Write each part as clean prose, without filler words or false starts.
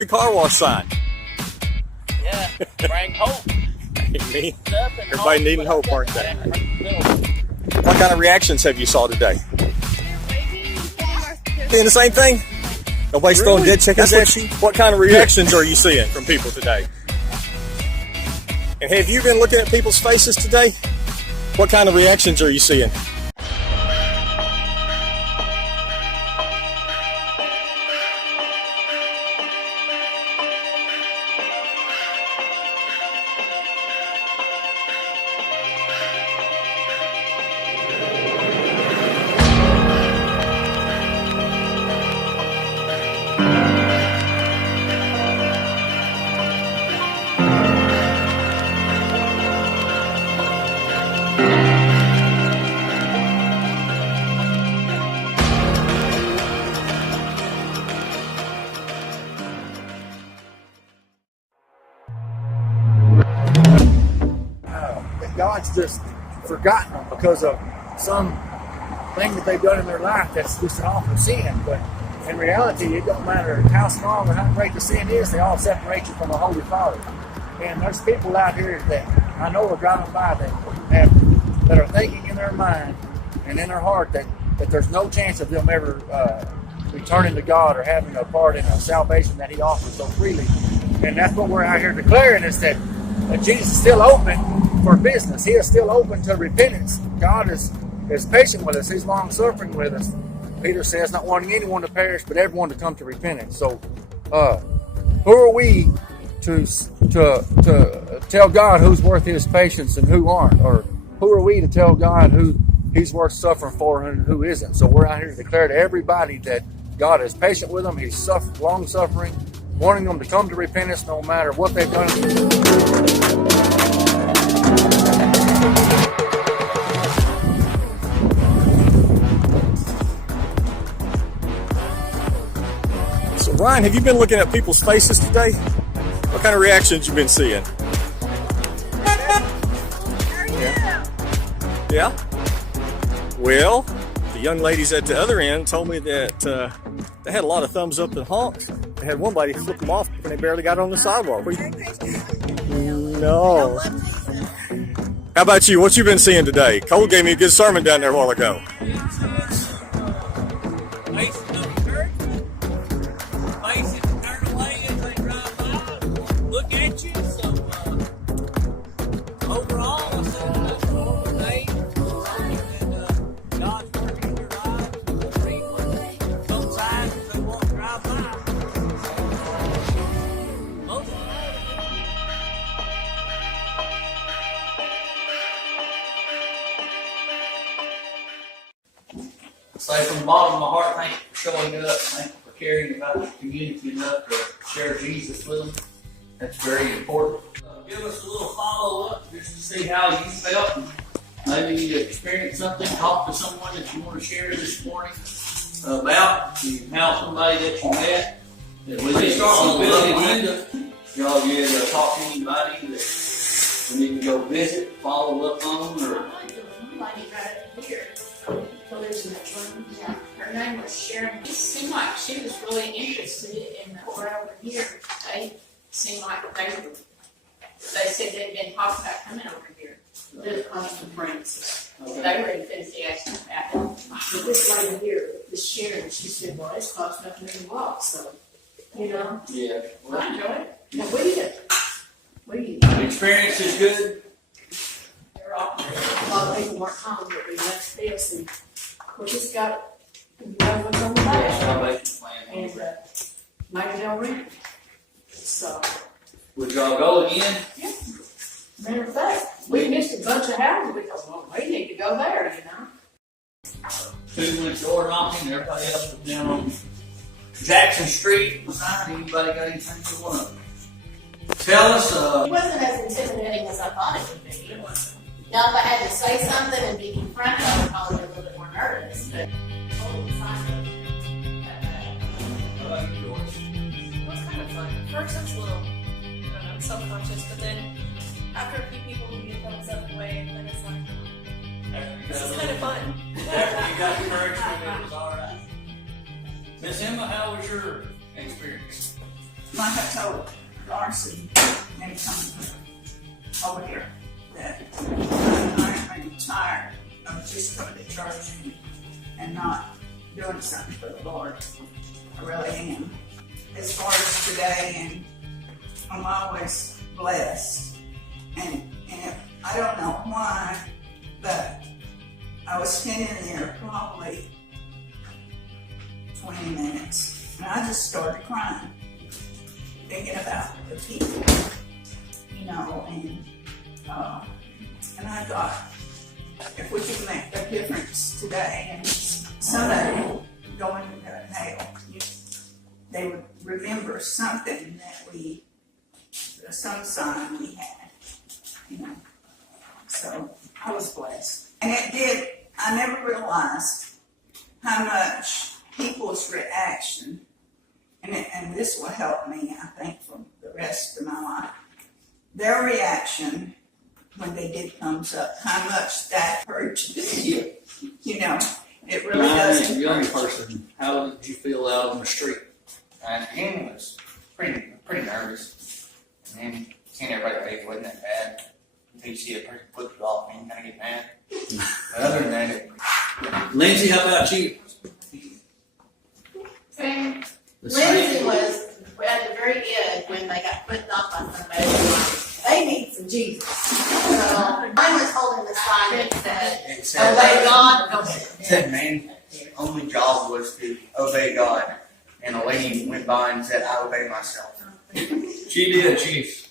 Your car wash sign. Yeah, bring hope. Me. Everybody needing hope, aren't they? What kind of reactions have you saw today? Seeing the same thing? Nobody's throwing dead chickens at you? What kind of reactions are you seeing from people today? And have you been looking at people's faces today? What kind of reactions are you seeing? God's just forgotten them because of some thing that they've done in their life that's just an awful sin. But in reality, it don't matter how strong or how great the sin is, they all separate you from a Holy Father. And there's people out here that I know are driving by that are thinking in their mind and in their heart that there's no chance of them ever returning to God or having a part in a salvation that He offers so freely. And that's what we're out here declaring, is that Jesus is still open for business. He is still open to repentance. God is patient with us. He's long-suffering with us. Peter says, not wanting anyone to perish, but everyone to come to repentance. So, who are we to tell God who's worth His patience and who aren't? Or who are we to tell God who He's worth suffering for and who isn't? So we're out here to declare to everybody that God is patient with them. He's long-suffering, wanting them to come to repentance no matter what they've done. So Ryan, have you been looking at people's faces today? What kind of reactions you been seeing? Yeah? Well, the young ladies at the other end told me that they had a lot of thumbs up and honks. They had one lady flip them off when they barely got on the sidewalk. No. How about you? What you been seeing today? Cole gave me a good sermon down there a while ago. Look at you. So overall, I said that's a wonderful day. And God's working in your lives. Both sides, if they won't drive by. Most of Say from the bottom of my heart, thank you for showing up. Thank you for caring about the community enough to share Jesus with them. That's very important. Give us a little follow-up just to see how you felt. Maybe you experienced something, talk to someone that you want to share this morning about. You help somebody that you met. We start with Linda. Y'all get to talk to anybody that we need to go visit, follow up on, or I like the one lady right here who lives in that room. Yeah. Her name was Sharon. It seemed like she was really interested in the over here. They seemed like they said they'd been talking about coming over here. They're Austin Francis. Okay. They were enthusiastic about it. But this lady here, this Sharon, she said, well, it's cost nothing to walk, so, you know. yeah. I enjoyed it. And we did. The experience is good. They're all A lot of people weren't home, but we left this, and we just got, you know what's on the back. Salvation plan. And maybe they'll rent it. So, Would y'all go again? yeah. Matter of fact, we missed a bunch of houses. We thought, well, we need to go there, you know. Two went door knocking, everybody else was down on Jackson Street. Anybody got anything you want to tell us? It wasn't as intimidating as I thought it would be. Now, if I had to say something and be confronted, I would probably be a little bit more nervous. But totally fine. How about you, George? It was kind of fun. At first I was a little, I don't know, self-conscious, but then after a few people who give thumbs up and wave, then it's like, this is kind of fun. After you got encouragement, it was all right. Miss Emma, how was your experience? like I told Darcy and come over here, that I'm tired of just going to church and not doing something for the Lord. I really am. As far as today, and I'm always blessed. And I don't know why, but I was standing there probably 20 minutes, and I just started crying, thinking about the people, you know, and I thought, if we could make a difference today and somebody going to hell, they would remember something that some sign we had, you know. So I was blessed. And I never realized how much people's reaction, and this will help me, I think, for the rest of my life, their reaction when they did thumbs up, how much that hurts you. You know, it really does. As a young person, how did you feel out on the street? At the beginning, was pretty nervous. And then seeing everybody leave wasn't that bad. Until you see a person flip you off and you kind of get mad. But other than that, Lindsay, how about you? Same. The same? Lindsay was at the very end when they got put off by somebody. They need some Jesus. So I was holding the sign that said, "Obey God." Go ahead. it said main only job was to obey God. And a lady went by and said, "I obey myself." She did.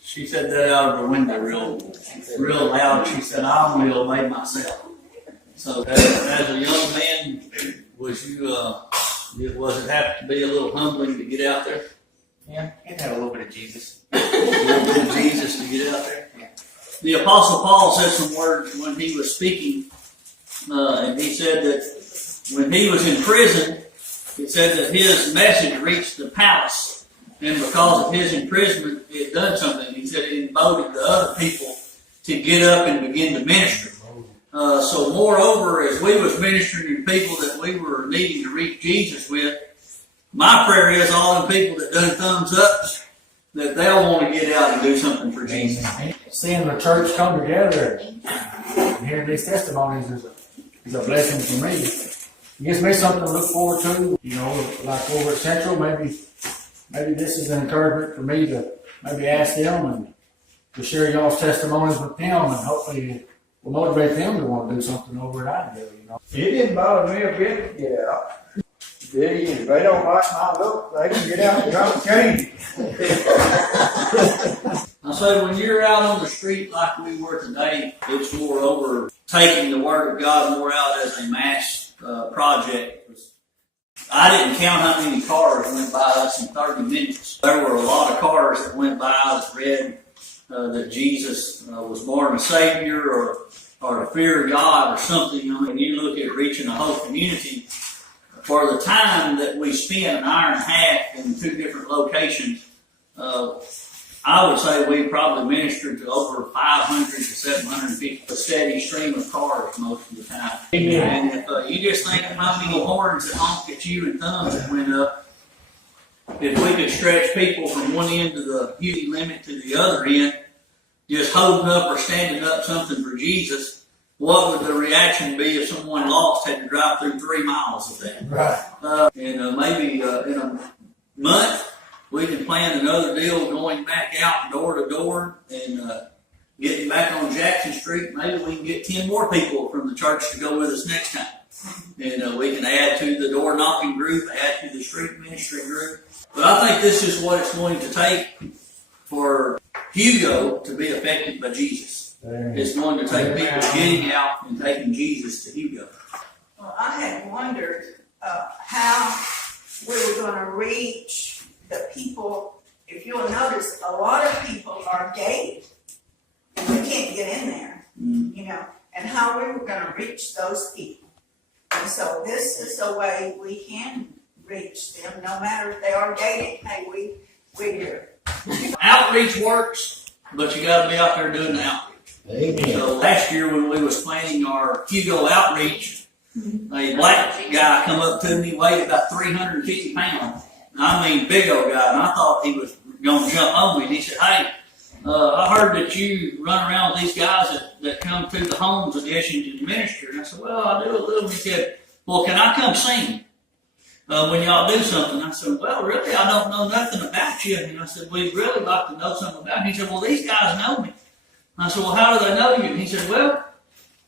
She said that out of the window real loud. She said, "I only obey myself." So as a young man, was it have to be a little humbling to get out there? Yeah, it had a little bit of Jesus. A little bit of Jesus to get out there? Yeah. The Apostle Paul said some words when he was speaking, and he said that when he was in prison, it said that his message reached the palace, and because of his imprisonment, it done something. He said it emboldened the other people to get up and begin to minister. So moreover, as we was ministering to people that we were needing to reach Jesus with, my prayer is all the people that done thumbs up, that they'll want to get out and do something for Jesus. Seeing the church come together and hearing these testimonies is a blessing for me. It gives me something to look forward to. You know, like over at Central, maybe this is an encouragement for me to maybe ask them and to share y'all's testimonies with them, and hopefully it will motivate them to want to do something over at Idlewild, you know. It didn't bother me a bit to get out. If they don't like my look, they can get out and try to change it. I say when you're out on the street like we were today, it's more over taking the Word of God more out as a mass project. I didn't count how many cars went by us in 30 minutes. There were a lot of cars that went by that read that Jesus was born a Savior or to fear God or something. I mean, you look at reaching a whole community. For the time that we spent, an hour and a half in 2 different locations, I would say we probably ministered to over 500 to 750, a steady stream of cars most of the time. Amen. And if you just think of how many horns that honk at you and thumbs that went up, if we could stretch people from one end of the duty limit to the other end, just holding up or standing up something for Jesus, what would the reaction be if someone lost had to drive through 3 miles of that? Right. And maybe in a month, we can plan another deal going back out door to door and getting back on Jackson Street. Maybe we can get 10 more people from the church to go with us next time. And we can add to the door knocking group, add to the street ministry group. But I think this is what it's going to take for Hugo to be affected by Jesus. It's going to take people getting out and taking Jesus to Hugo. Well, I had wondered how we were going to reach the people. If you'll notice, a lot of people are gated and we can't get in there, you know, and how we were going to reach those people. And so this is a way we can reach them, no matter if they are gated. Hey, we're here. Outreach works, but you got to be out there doing the outreach. Amen. So last year when we was planning our Hugo outreach, a black guy come up to me, weighed about 350 pounds. I mean, big old guy, and I thought he was gonna jump on me. And he said, hey, I heard that you run around with these guys that come to the homes audition to minister. And I said, well, I do a little. He said, well, can I come sing when y'all do something? I said, well, really, I don't know nothing about you. And I said, we'd really like to know something about you. He said, well, these guys know me. And I said, well, how do they know you? And he said, well,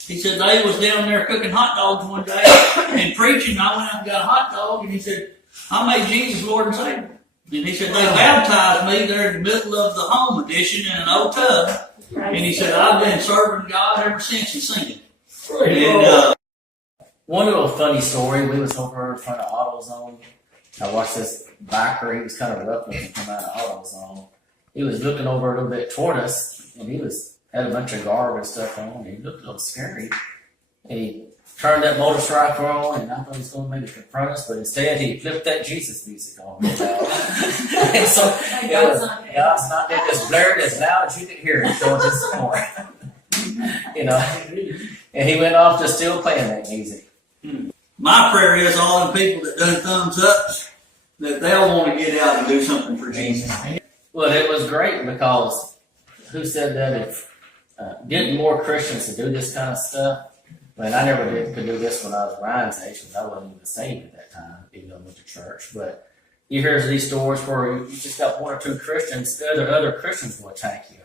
he said, they was down there cooking hot dogs one day and preaching. And I went out and got a hot dog. And he said, I made Jesus Lord and Savior. And he said, they baptized me there in the middle of the home edition in an old tub. And he said, I've been serving God ever since and singing. And, one little funny story, we was over in front of AutoZone. I watched this biker, he was kind of rough looking come out of AutoZone. He was looking over a little bit toward us, and he had a bunch of garb and stuff on, and he looked a little scary. And he turned that motor striker on, and I thought he was going to maybe confront us, but instead he flipped that Jesus music on. And so God's not there, just blared as loud as you could hear it going just some more. And he went off to still playing that music. my prayer is all the people that done thumbs ups, that they'll want to get out and do something for Jesus. Well, it was great because who said that if getting more Christians to do this kind of stuff. I mean, I never could do this when I was Ryan's age because I wasn't even saved at that time, even though I went to church. But you hear these stories where you just got one or two Christians, other Christians will attack you.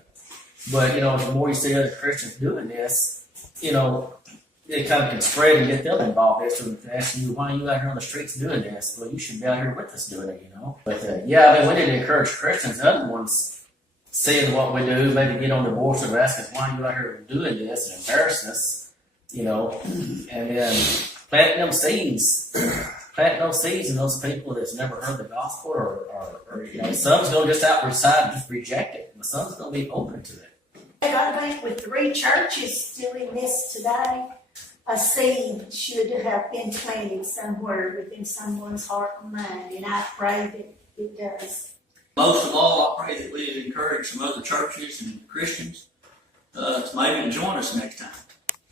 But, the more you see other Christians doing this, it kind of can spread and get them involved. They're sort of asking you, why are you out here on the streets doing this? Well, you should be out here with us doing it, But, we need to encourage Christians, other ones, seeing what we do, maybe get on the board and ask us, why are you out here doing this and embarrassing us? And then plant those seeds in those people that's never heard the gospel or some's going to just outside and just reject it, but some's going to be open to it. I think with 3 churches still in this today, a seed should have been planted somewhere within someone's heart and mind, and I pray that it does. Most of all, I pray that we encourage some other churches and Christians to maybe join us next time.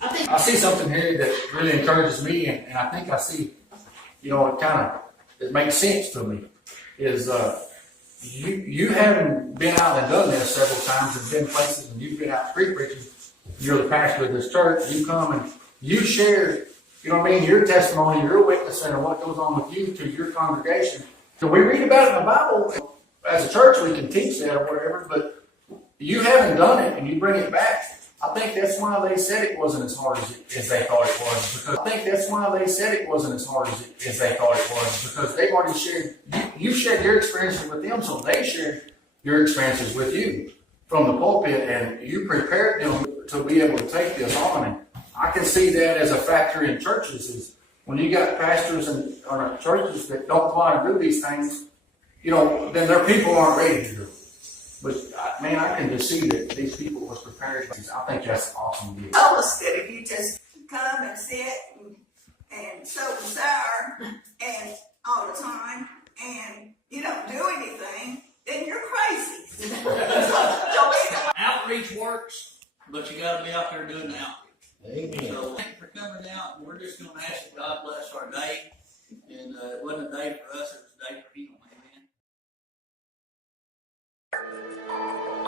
I see something here that really encourages me, and I think I see, it makes sense to me, is you having been out and done this several times and been places and you've been out street preaching, you're the pastor of this church, you come and you share, your testimony, your witness, and what goes on with you to your congregation. So we read about it in the Bible. As a church, we can teach that or whatever, but you haven't done it and you bring it back. I think that's why they said it wasn't as hard as they thought it was. Because they've already shared, you shared your experiences with them, so they shared your experiences with you from the pulpit, and you prepared them to be able to take this on. And I can see that as a factor in churches, is when you got pastors and churches that don't want to do these things, then their people aren't ready to do it. But, I can just see that these people was prepared. I think that's awesome. Told us that if you just come and sit and soak and sour and all the time and you don't do anything, then you're crazy. Outreach works, but you got to be out there doing the outreach. Amen. So thank you for coming out, and we're just going to ask that God bless our day. And it wasn't a day for us, it was a day for Him. Amen.